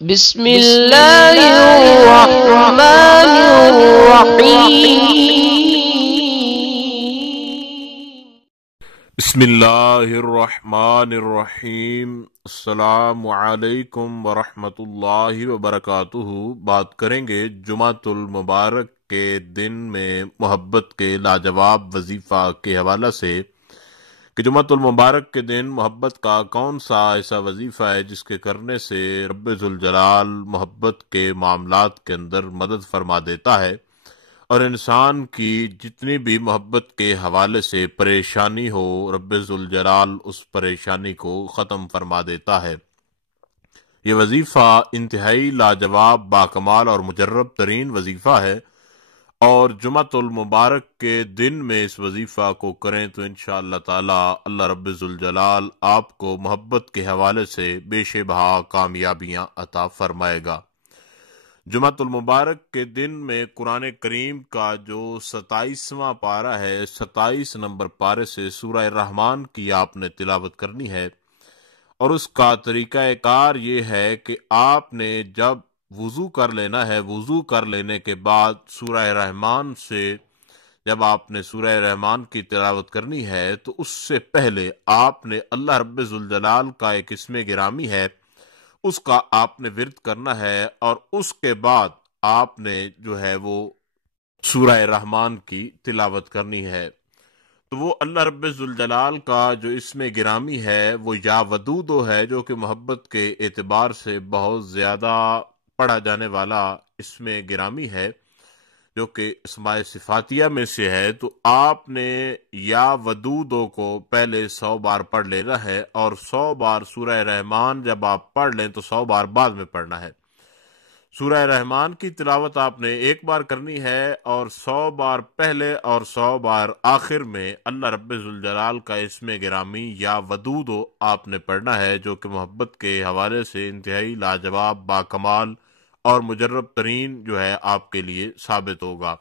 بسم اللہ الرحمن الرحیم۔ بسم اللہ الرحمن الرحیم۔ السلام علیکم ورحمۃ اللہ وبرکاتہ۔ بات کریں گے جمعۃ المبارک کے دن میں محبت کے لاجواب وظیفہ کے حوالہ سے کہ جمعۃ المبارک کے دن محبت کا کون سا ایسا وظیفہ ہے جس کے کرنے سے رب ذوالجلال محبت کے معاملات کے اندر مدد فرما دیتا ہے اور انسان کی جتنی بھی محبت کے حوالے سے پریشانی ہو رب ذوالجلال اس پریشانی کو ختم فرما دیتا ہے۔ یہ وظیفہ انتہائی لاجواب، باکمال اور مجرب ترین وظیفہ ہے، اور جمعۃ المبارک کے دن میں اس وظیفہ کو کریں تو انشاءاللہ تعالی اللہ رب ذوالجلال آپ کو محبت کے حوالے سے بے شبہ کامیابیاں عطا فرمائے گا۔ جمعۃ المبارک کے دن میں قرآن کریم کا جو 27واں پارہ ہے، 27 نمبر پارے سے سورہ رحمان کی آپ نے تلاوت کرنی ہے، اور اس کا طریقہ کار یہ ہے کہ آپ نے جب وضو کر لینا ہے، وضو کر لینے کے بعد سورہ رحمان سے جب آپ نے سورہ رحمان کی تلاوت کرنی ہے تو اس سے پہلے آپ نے اللہ رب ذوالجلال کا ایک اسم گرامی ہے، اس کا آپ نے ورد کرنا ہے، اور اس کے بعد آپ نے جو ہے وہ سورہ رحمان کی تلاوت کرنی ہے۔ تو وہ اللہ رب ذوالجلال کا جو اسم گرامی ہے وہ یا ودودو ہے، جو کہ محبت کے اعتبار سے بہت زیادہ پڑھا جانے والا اسم گرامی ہے، جو کہ اسماء صفاتیہ میں سے ہے۔ تو آپ نے یا ودودو کو پہلے 100 بار پڑھ لینا ہے، اور 100 بار سورہ رحمان جب آپ پڑھ لیں تو 100 بار بعد میں پڑھنا ہے۔ سورہ رحمان کی تلاوت آپ نے ایک بار کرنی ہے، اور 100 بار پہلے اور 100 بار آخر میں اللہ رب ذوالجلال کا اسم گرامی یا ودودو آپ نے پڑھنا ہے، جو کہ محبت کے حوالے سے انتہائی لاجواب، باکمال اور مجرب ترین جو ہے آپ کے لیے ثابت ہوگا۔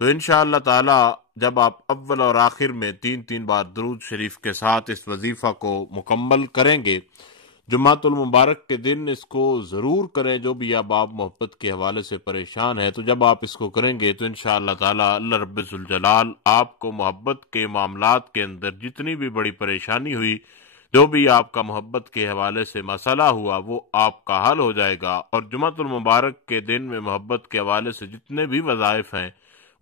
تو انشاءاللہ تعالی جب آپ اول اور آخر میں 3 بار درود شریف کے ساتھ اس وظیفہ کو مکمل کریں گے، جمعۃ المبارک کے دن اس کو ضرور کریں۔ جو بھی آپ محبت کے حوالے سے پریشان ہیں تو جب آپ اس کو کریں گے تو انشاءاللہ تعالی اللہ رب ذوالجلال آپ کو محبت کے معاملات کے اندر جتنی بھی بڑی پریشانی ہوئی، جو بھی آپ کا محبت کے حوالے سے مسئلہ ہوا، وہ آپ کا حل ہو جائے گا۔ اور جمعۃ المبارک کے دن میں محبت کے حوالے سے جتنے بھی وظائف ہیں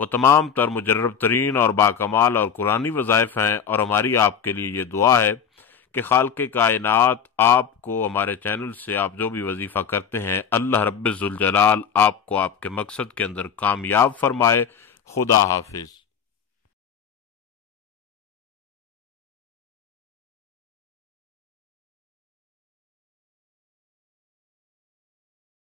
وہ تمام تر مجرب ترین اور باکمال اور قرآنی وظائف ہیں، اور ہماری آپ کے لیے یہ دعا ہے کہ خالق کائنات آپ کو ہمارے چینل سے آپ جو بھی وظیفہ کرتے ہیں اللہ رب ذوالجلال آپ کو آپ کے مقصد کے اندر کامیاب فرمائے۔ خدا حافظ۔